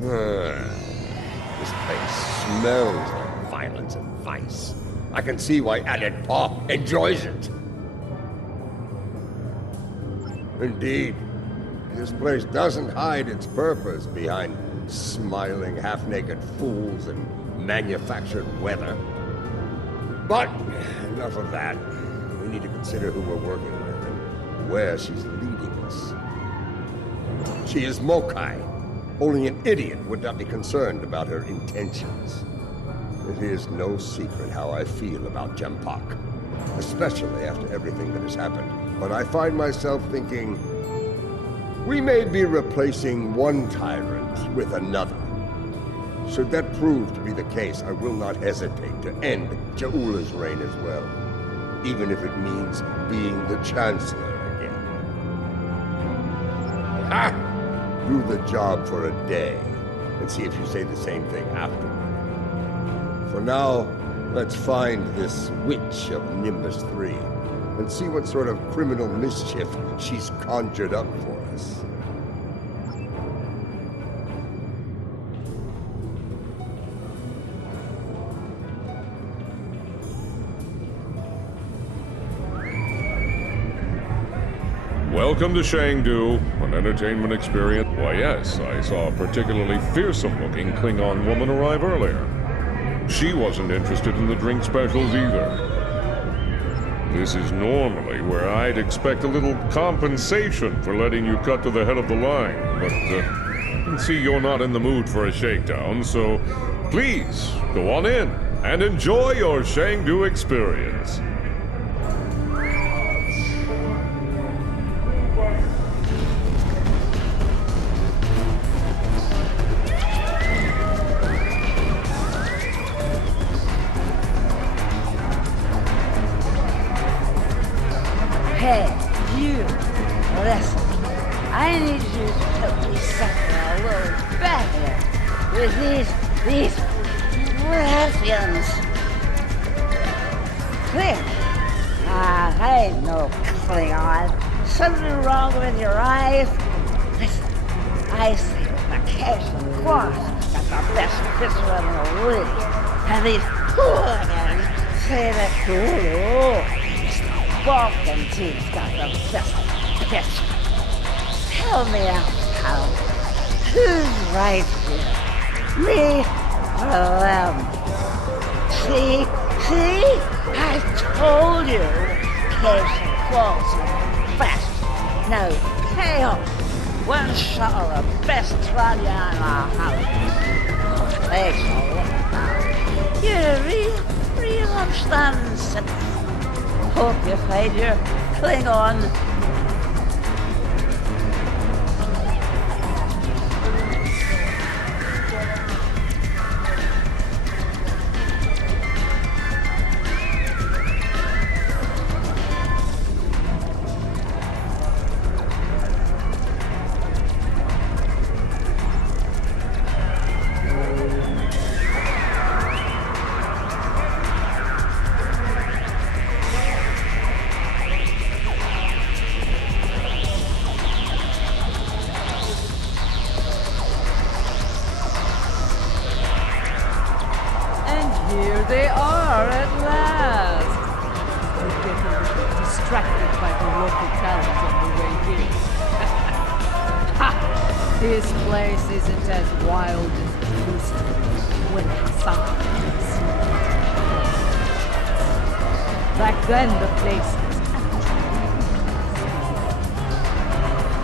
This place smells like violence and vice. I can see why Added Paw enjoys it. Indeed, this place doesn't hide its purpose behind smiling, half-naked fools and manufactured weather. But enough of that. We need to consider who we're working with and where she's leading us. She is Mokai. Only an idiot would not be concerned about her intentions. It is no secret how I feel about Jempak, especially after everything that has happened. But I find myself thinking, we may be replacing one tyrant with another. Should that prove to be the case, I will not hesitate to end Jaula's reign as well, even if it means being the Chancellor again. Ha! Do the job for a day, and see if you say the same thing afterward. For now, let's find this witch of Nimbus 3, and see what sort of criminal mischief she's conjured up for us. Welcome to Shangdu, an entertainment experience. Why yes, I saw a particularly fearsome-looking Klingon woman arrive earlier. She wasn't interested in the drink specials either. This is normally where I'd expect a little compensation for letting you cut to the head of the line, but I can see you're not in the mood for a shakedown, so please, go on in and enjoy your Shangdu experience. Hey, you, listen. I need you to help me something a little better with these ruffians. Clear. I ain't no Klingon. Something wrong with your eyes? Listen, I say the cash and Quas got the best pistol in the woods. And these hooligans say that Balkan team's got the best pitch. Tell me out, pal. Who's right here? Me or them? See? I told you. Caves and claws are fast. No payoff. One shot of the best Tranya in our house. Thanks a lot, pal. You're a real upstanding citizen. Hope you find your Klingon. Here they are at last. You're getting a bit distracted by the local talent on the way here. Ha! This place isn't as wild as it used to be when Hassan was back then the place was actually.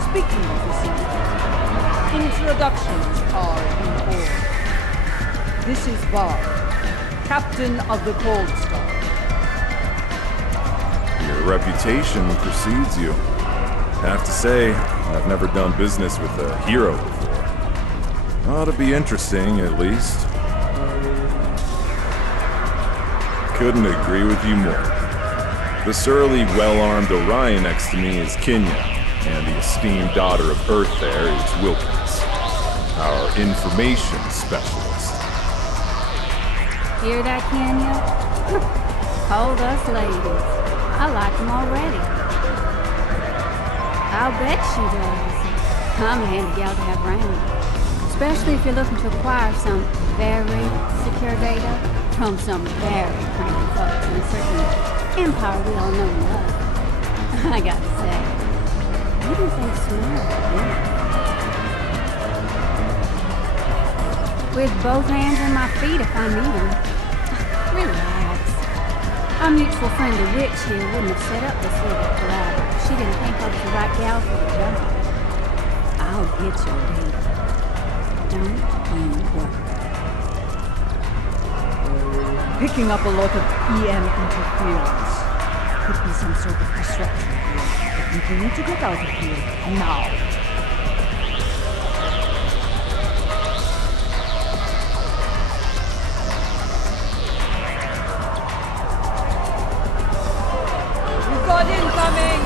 Speaking of the city, introductions are in order. This is Bob, Captain of the Cold Star. Your reputation precedes you. I have to say, I've never done business with a hero before. Ought to be interesting, at least. Couldn't agree with you more. The surly, well-armed Orion next to me is Kenya, and the esteemed daughter of Earth there is Wilkins, our information specialist. Hear that, Kenya? Hold us ladies. I like them already. I'll bet she does. I'm a handy gal to have around. Especially if you're looking to acquire some very secure data from some very cranky folks in a certain empire we all know and love. I gotta say, maybe they smell good. With both hands on my feet if I need them. Relax. Our mutual friend the witch here wouldn't have set up this little collab if she didn't think I was the right gal for the job. I'll get your data. Don't you worry. Picking up a lot of EM interference. Could be some sort of disruption here. I think we need to get out of here now. We've got incoming!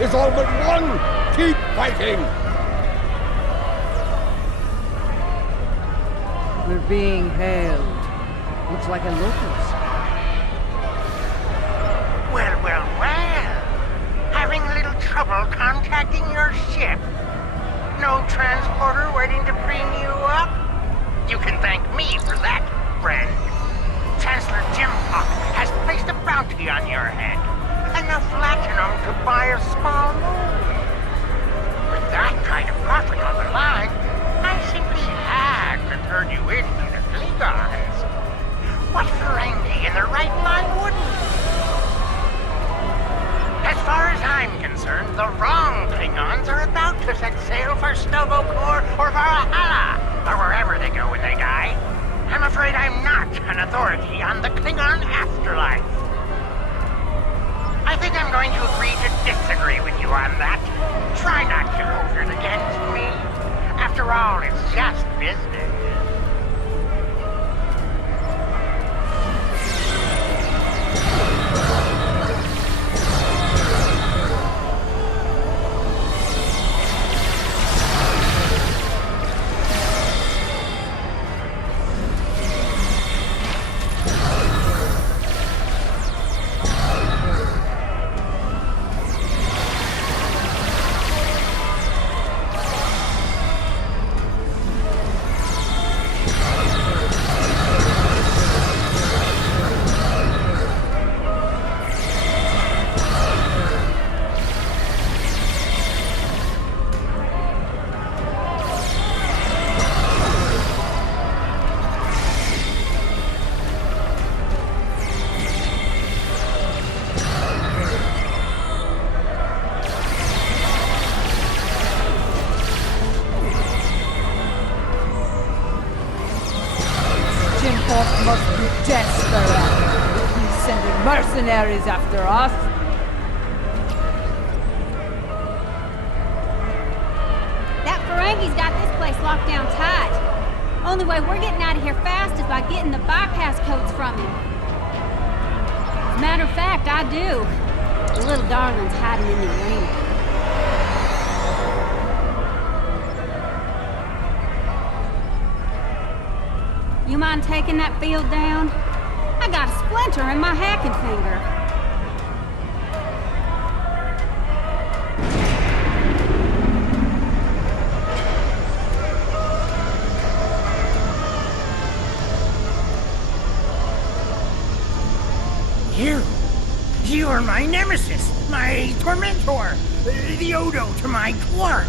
Is all but won! Keep fighting! We're being hailed. Looks like a locust. Well. Having a little trouble contacting your ship. No transporter waiting to bring you up? You can thank me for that, friend. Chancellor Jim Hawk has placed a bounty on your head. Enough latinum to buy a small moon. With that kind of profit on the line, I simply had to turn you in to the Klingons. What Ferengi in their right mind wouldn't? As far as I'm concerned, the wrong Klingons are about to set sail for Stovokor or Valhalla, or wherever they go when they die. I'm afraid I'm not an authority on the Klingon afterlife. I think I'm going to agree to disagree with you on that. Try not to hold it against me. After all, it's just business. Must be desperate. He's sending mercenaries after us. That Ferengi's got this place locked down tight. Only way we're getting out of here fast is by getting the bypass codes from him. As a matter of fact, I do. The little darling's hiding in the arena. You mind taking that field down? I got a splinter in my hacking finger. You are my nemesis, my tormentor, the Odo to my Quark.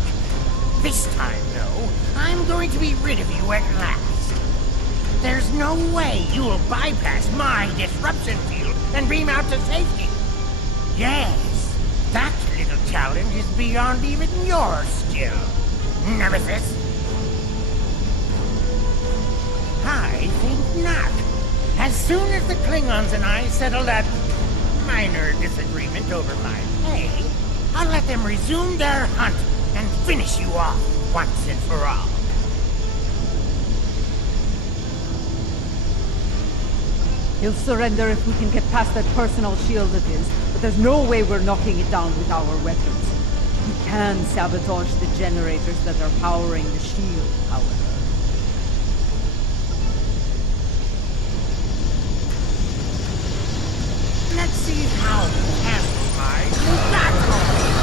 This time, though, I'm going to be rid of you at last. There's no way you'll bypass my disruption field and beam out to safety. Yes, that little challenge is beyond even your skill, Nemesis. I think not. As soon as the Klingons and I settle that minor disagreement over my pay, I'll let them resume their hunt and finish you off once and for all. He'll surrender if we can get past that personal shield of his, but there's no way we're knocking it down with our weapons. We can sabotage the generators that are powering the shield, however. Let's see how you handle my new battle.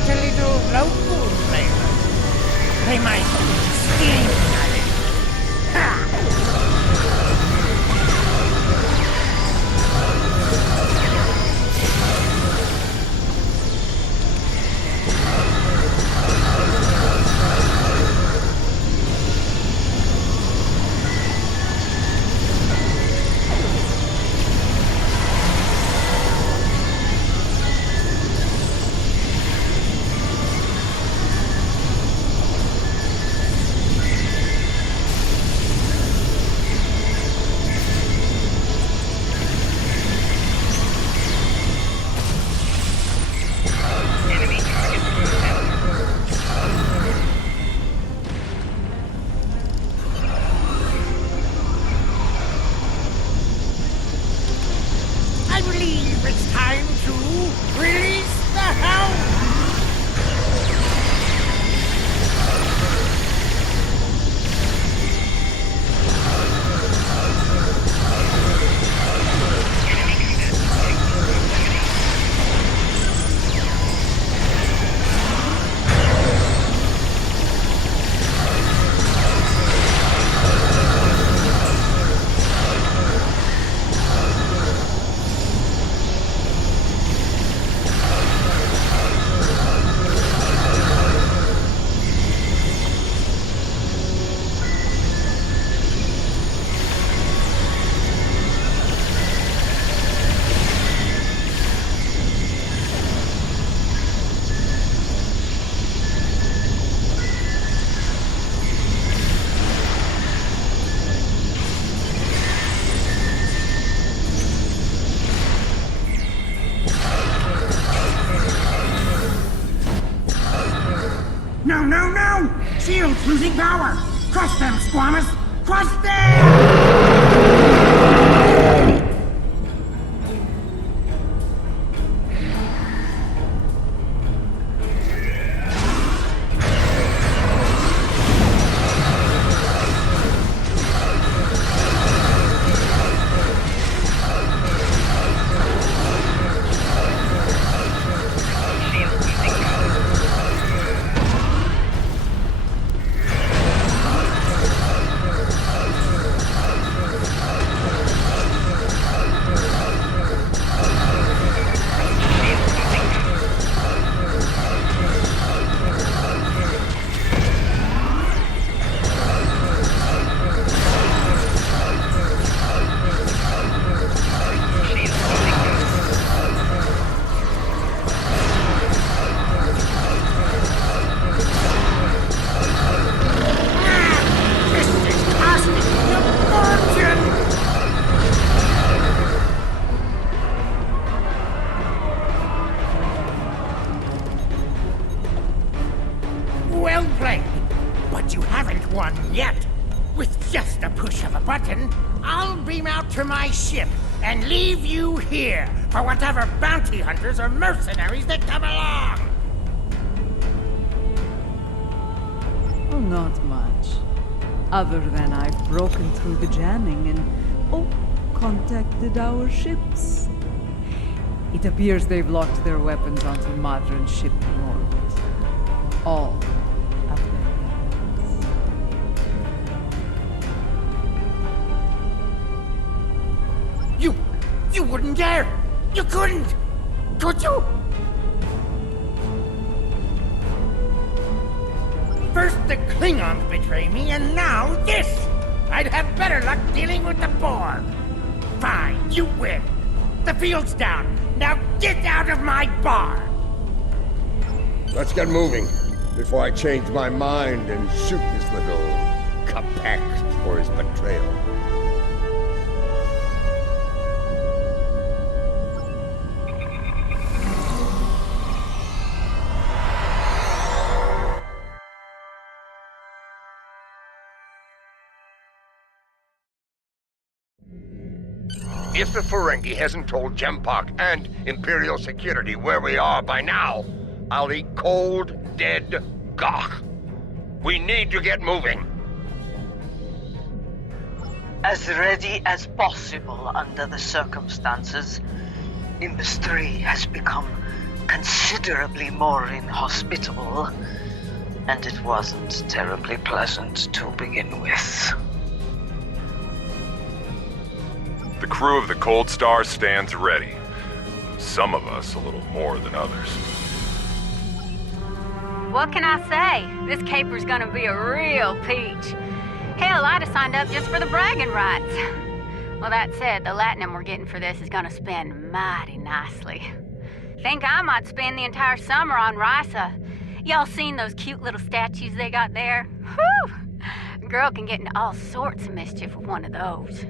A little local flavor. They might steam at it. Ha! I believe it's time to release the hound! No, no, no! Shield's losing power! Crush them, Squammus! Crush them! well played. But you haven't won yet. With just a push of a button, I'll beam out to my ship and leave you here for whatever bounty hunters or mercenaries that come along. Oh, not much. Other than I've broken through the jamming and, contacted our ships. It appears they've locked their weapons onto modern shipping orbit. All of their weapons. You wouldn't dare! You couldn't! Could you? First the Klingons betray me, and now this! I'd have better luck dealing with the Borg. Fine, you win. The field's down. Now get out of my bar! Let's get moving before I change my mind and shoot this little capact for his betrayal. If the Ferengi hasn't told Gempak and Imperial Security where we are by now, I'll eat cold, dead gawk. We need to get moving. As ready as possible under the circumstances. Nimbus 3 has become considerably more inhospitable, and it wasn't terribly pleasant to begin with. The crew of the Cold Star stands ready. Some of us a little more than others. What can I say? This caper's gonna be a real peach. Hell, I'd have signed up just for the bragging rights. Well, that said, the latinum we're getting for this is gonna spend mighty nicely. Think I might spend the entire summer on Risa. Y'all seen those cute little statues they got there? Whew! A girl can get into all sorts of mischief with one of those.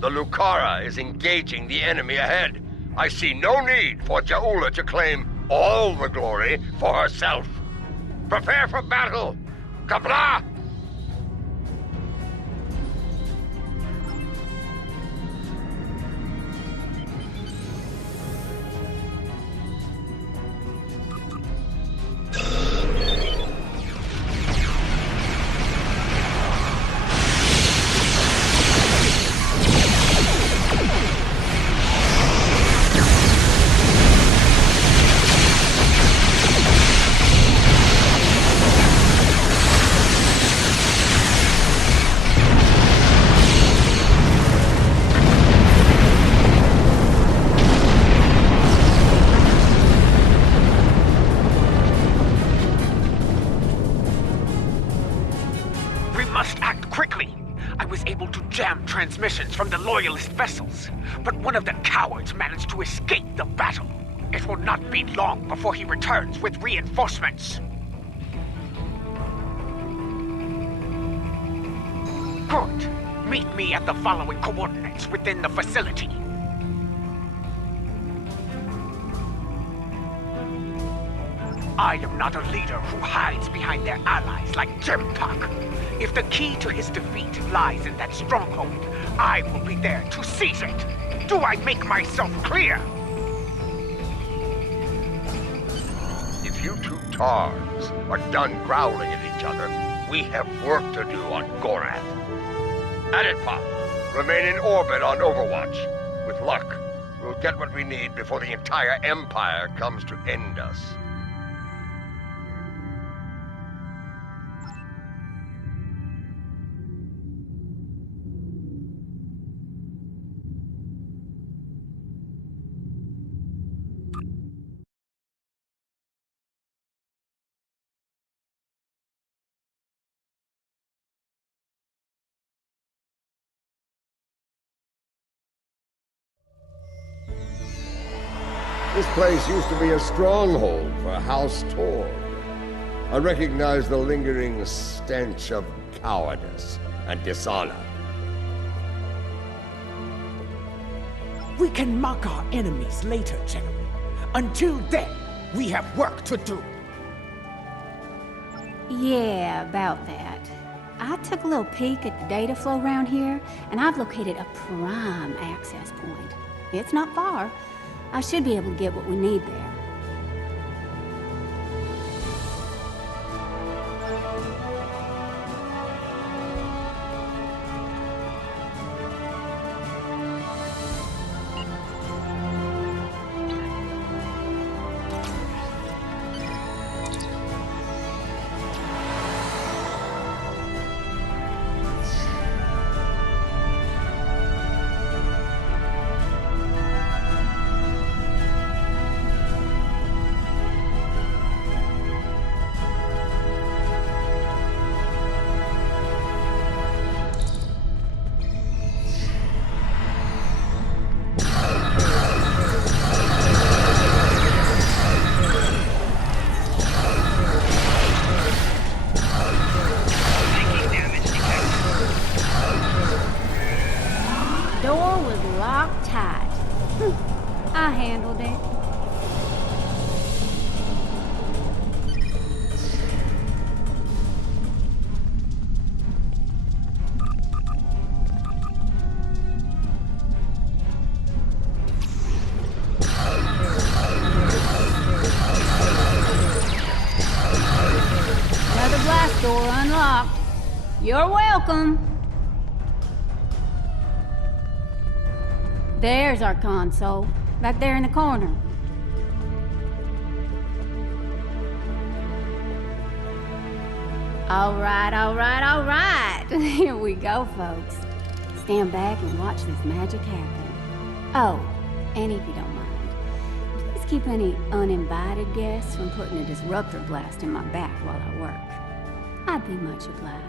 The Lucara is engaging the enemy ahead. I see no need for Jaula to claim all the glory for herself. Prepare for battle! Kapla! Transmissions from the Loyalist vessels, but one of the cowards managed to escape the battle. It will not be long before he returns with reinforcements. Good. Meet me at the following coordinates within the facility. I am not a leader who hides behind their allies like Gempak. If the key to his defeat lies in that stronghold, I will be there to seize it. Do I make myself clear? If you two Tars are done growling at each other, we have work to do on Gorath. Aditpa, remain in orbit on Overwatch. With luck, we'll get what we need before the entire Empire comes to end us. This place used to be a stronghold for House Torg. I recognize the lingering stench of cowardice and dishonor. We can mock our enemies later, General. Until then, we have work to do. Yeah, about that. I took a little peek at the data flow around here, and I've located a prime access point. It's not far. I should be able to get what we need there. Door was locked tight. I handled it. Another blast door unlocked. You're welcome. There's our console, back there in the corner. All right, all right, all right. Here we go, folks. Stand back and watch this magic happen. Oh, and if you don't mind, please keep any uninvited guests from putting a disruptor blast in my back while I work. I'd be much obliged.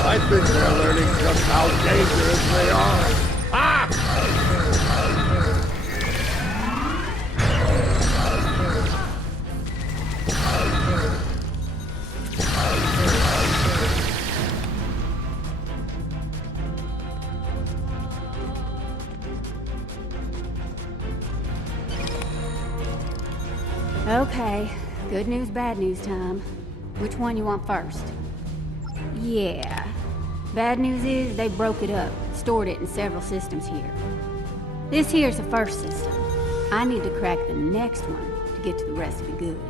I think they're learning just how dangerous they are. Ah! Okay, good news, bad news time. Which one you want first? Yeah. Bad news is they broke it up, stored it in several systems here. This here's the first system. I need to crack the next one to get to the rest of the goods.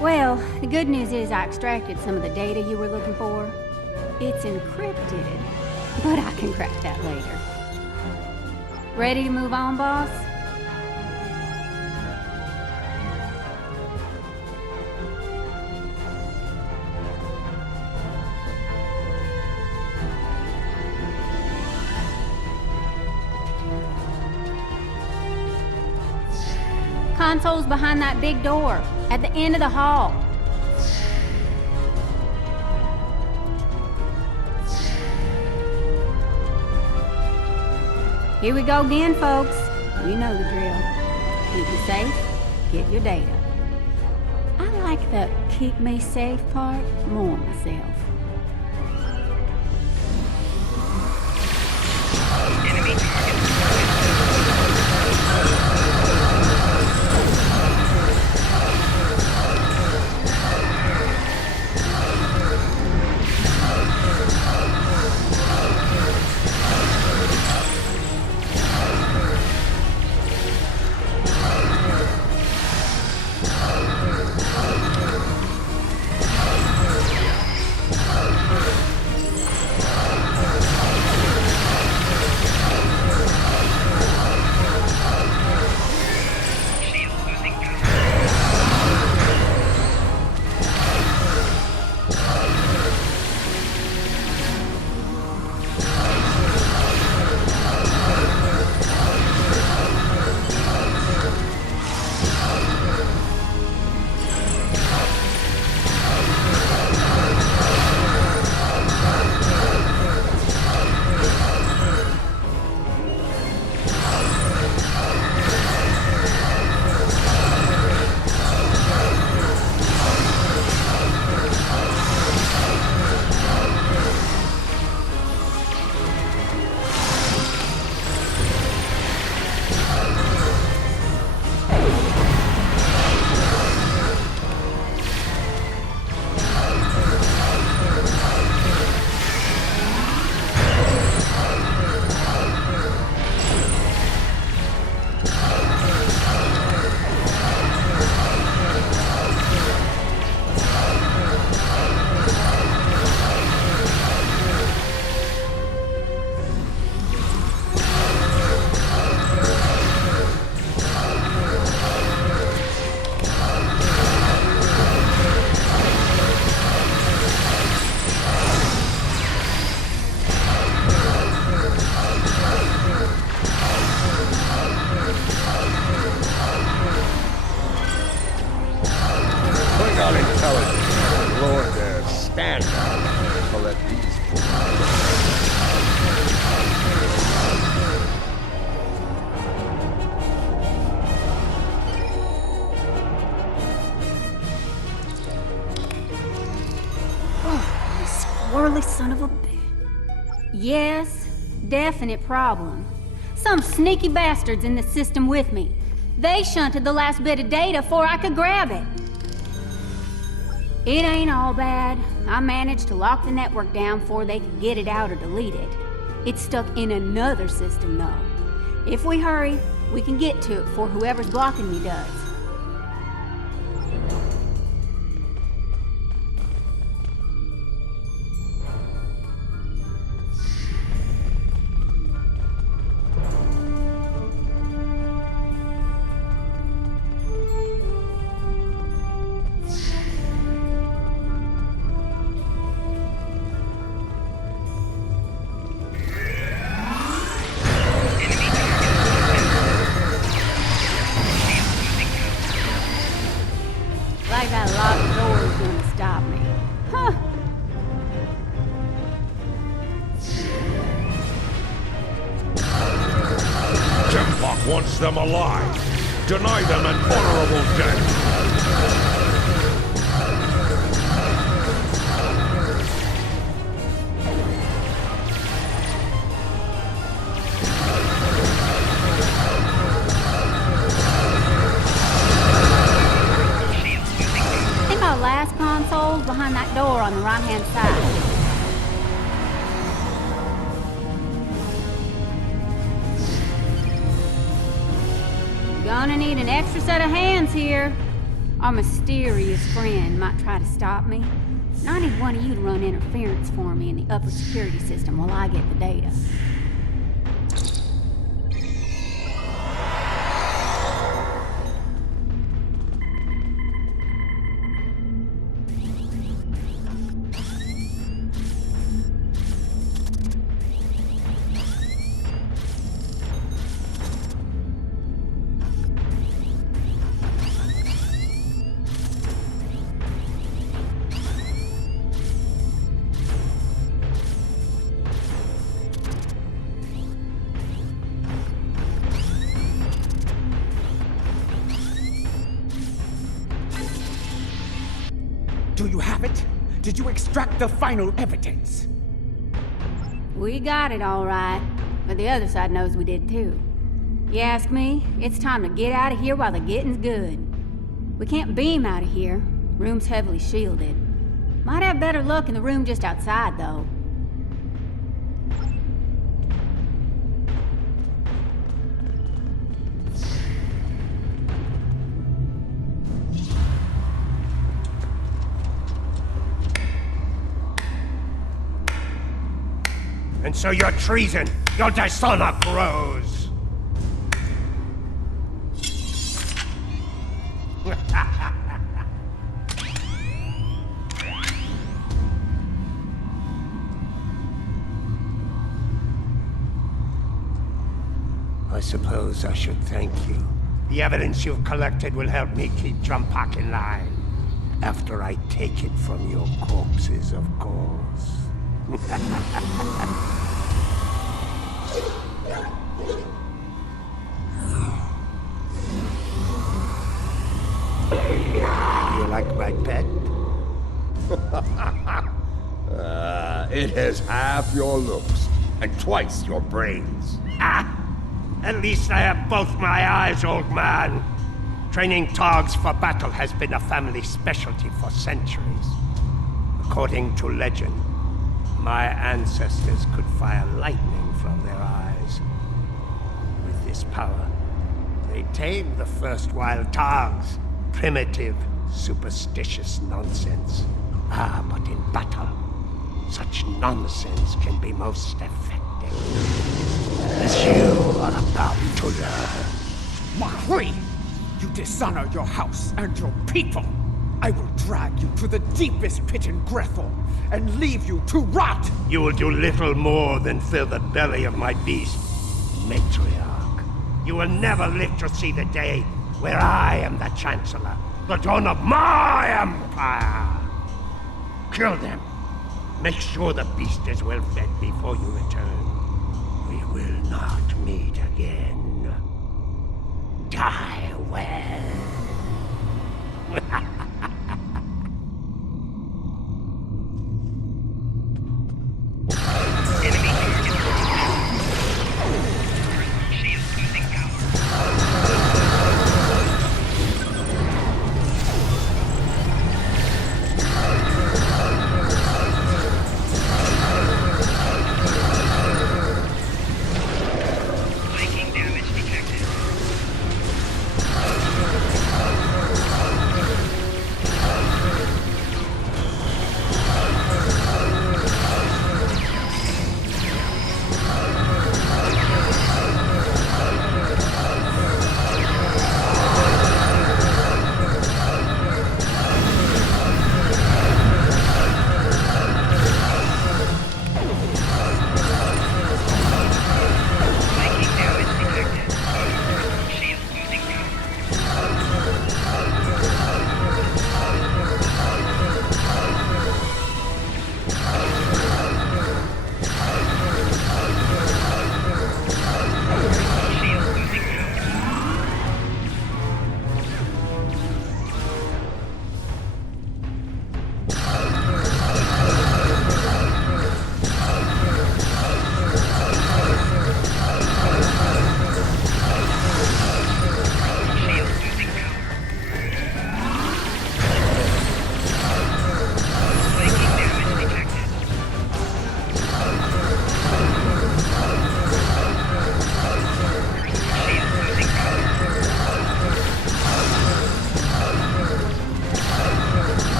Well, the good news is I extracted some of the data you were looking for. It's encrypted, but I can crack that later. Ready to move on, boss? Console's behind that big door, at the end of the hall. Here we go again, folks. You know the drill. Keep you safe, get your data. I like the keep me safe part more myself. Enemy target. Squirrely son of a bitch. Yes, definite problem. Some sneaky bastards in the system with me. They shunted the last bit of data before I could grab it. It ain't all bad. I managed to lock the network down before they could get it out or delete it. It's stuck in another system, though. If we hurry, we can get to it before whoever's blocking me does. Like that locked door is gonna stop me. Huh. Jemlock wants them alive. Deny them an honorable death. Last console's behind that door on the right-hand side. need an extra set of hands here. Our mysterious friend might try to stop me. And I need one of you to run interference for me in the upper security system while I get the data. Do you have it? Did you extract the final evidence? We got it all right, but the other side knows we did too. You ask me, it's time to get out of here while the getting's good. We can't beam out of here. Room's heavily shielded. Might have better luck in the room just outside, though. And so your treason, your dishonor grows. I suppose I should thank you. The evidence you've collected will help me keep Drumpak in line. After I take it from your corpses, of course. You like my pet? It has half your looks and twice your brains. At least I have both my eyes, old man. Training Targs for battle has been a family specialty for centuries. According to legend, my ancestors could fire lightning from their eyes. With this power, they tamed the first wild Targs. Primitive, superstitious nonsense. But in battle, such nonsense can be most effective. As you are about to learn. Mahri! You dishonor your house and your people! I will drag you to the deepest pit in Grethel and leave you to rot! You will do little more than fill the belly of my beast, matriarch. You will never live to see the day where I am the Chancellor, the dawn of my empire. Kill them. Make sure the beast is well fed before you return. We will not meet again. Die well.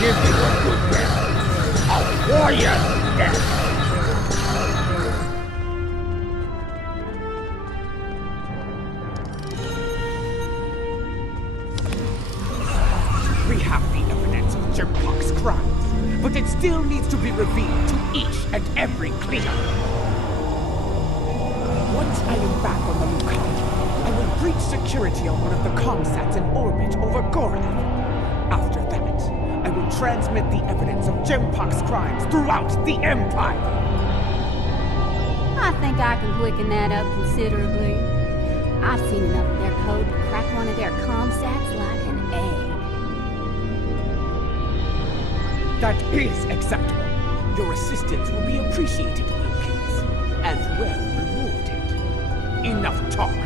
give you a good death. A warrior's death. We have the evidence of Jimpok's crimes, but it still needs to be revealed to each and every Klingon. Once I am back on the lookout, I will breach security on one of the comsats in orbit over Gorath. After that, I will transmit the evidence of Jimpok's crimes throughout the Empire. I think I can quicken that up considerably. I've seen enough of their code to crack one of their comsats like an egg. That is acceptable. Your assistance will be appreciated, Wilkins, and well rewarded. Enough talk.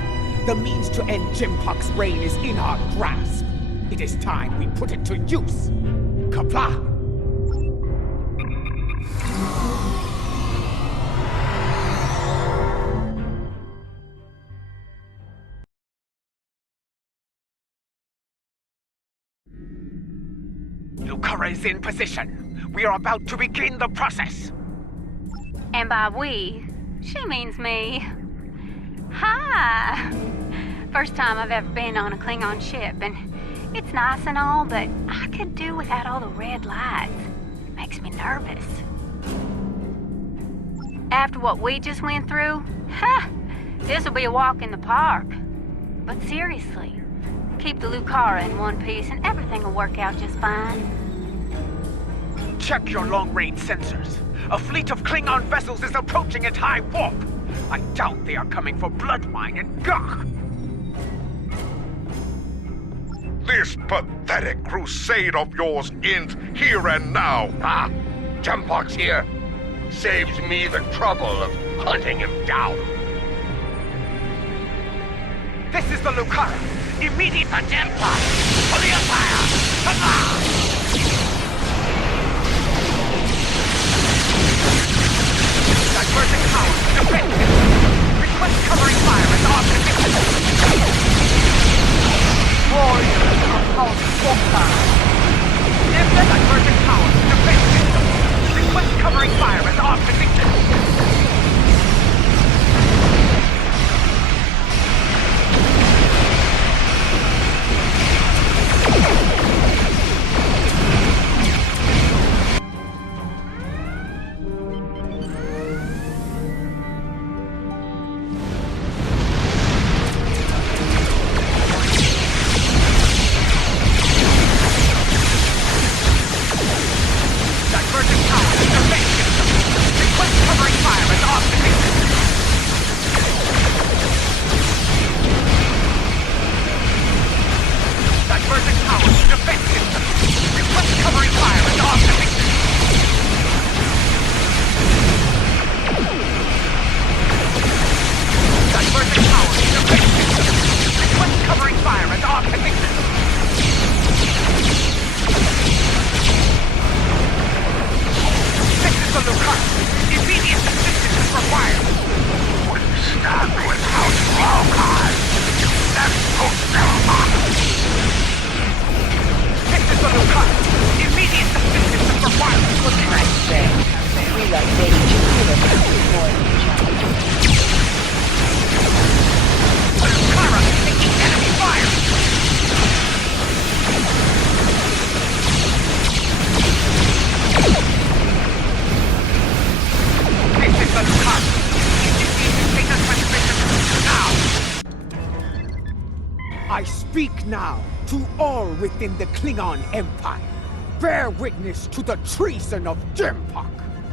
The means to end Jimpok's reign is in our grasp. It is time we put it to use. Kapla! Lucara is in position. We are about to begin the process. And by we, she means me. Hi! First time I've ever been on a Klingon ship, and it's nice and all, but I could do without all the red lights. It makes me nervous. After what we just went through, this'll be a walk in the park. But seriously, keep the Lucara in one piece and everything will work out just fine. Check your long-range sensors. A fleet of Klingon vessels is approaching at high warp. I doubt they are coming for blood wine and gah. This pathetic crusade of yours ends here and now. Ah, Jimpok's here. Saves me the trouble of hunting him down. This is the Lucara. Immediate Jimpok! For the Empire! Come Divergent power! Defend it! Request covering fire as our position! Warriors of House Wokar. Divergent power! Defend it! Request covering fire as our position! I speak now to all within the Klingon Empire. Bear witness to the treason of Jimpok,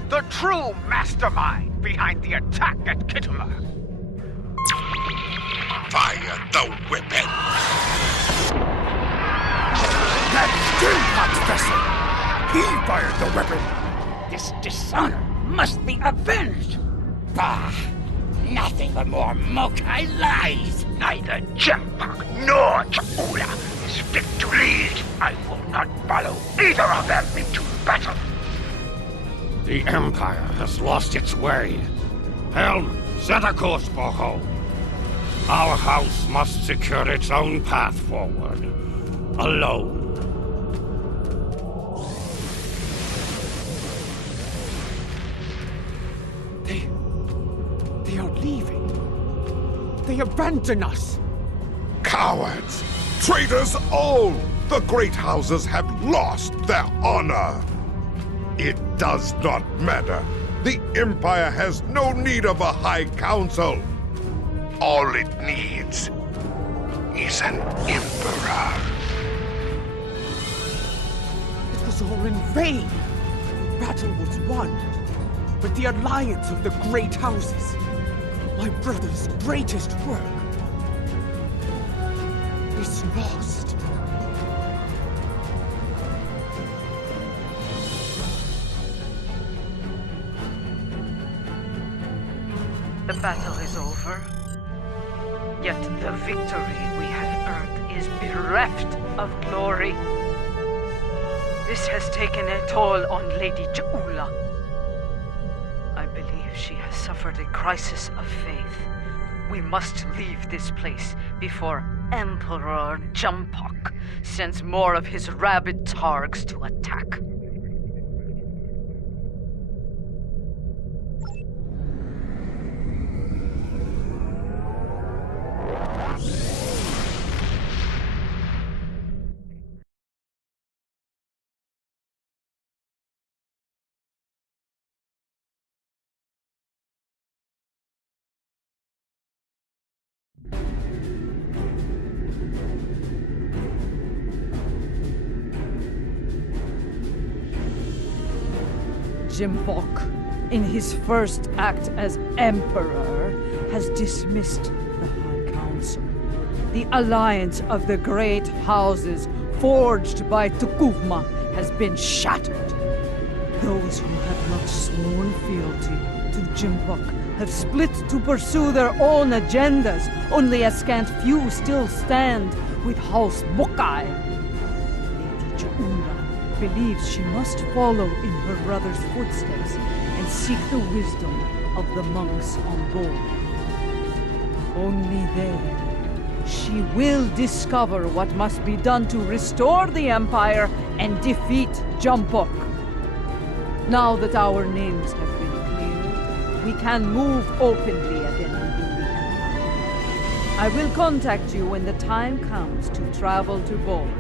the true mastermind behind the attack at Kittimer. Fire the weapon! That's Jimpok's vessel! He fired the weapon! This dishonor must be avenged! Bah! Nothing but more Mokai lies! Neither Jimpok nor Chakula is fit to lead! I will not follow either of them into battle! The Empire has lost its way. Helm, set a course for home. Our house must secure its own path forward. Alone. leaving. They abandon us. Cowards! Traitors all! The great houses have lost their honor! It does not matter. The Empire has no need of a High Council. All it needs is an Emperor. It was all in vain. The battle was won. But the alliance of the great houses, my brother's greatest work, is lost. The battle is over. Yet the victory we have earned is bereft of glory. This has taken a toll on Lady Jaula. I believe she has suffered a crisis of faith. We must leave this place before Emperor Jumpok sends more of his rabid targs to attack. Jimbok, in his first act as Emperor, has dismissed the High Council. The alliance of the great houses forged by Tukuvma has been shattered. Those who have not sworn fealty to Jimbok have split to pursue their own agendas. Only a scant few still stand with House Mokai. Lady Jaula believes she must follow in her brother's footsteps and seek the wisdom of the monks on board. Only there, she will discover what must be done to restore the Empire and defeat Jumpok. Now that our names have been cleared, we can move openly again within the Empire. I will contact you when the time comes to travel to board.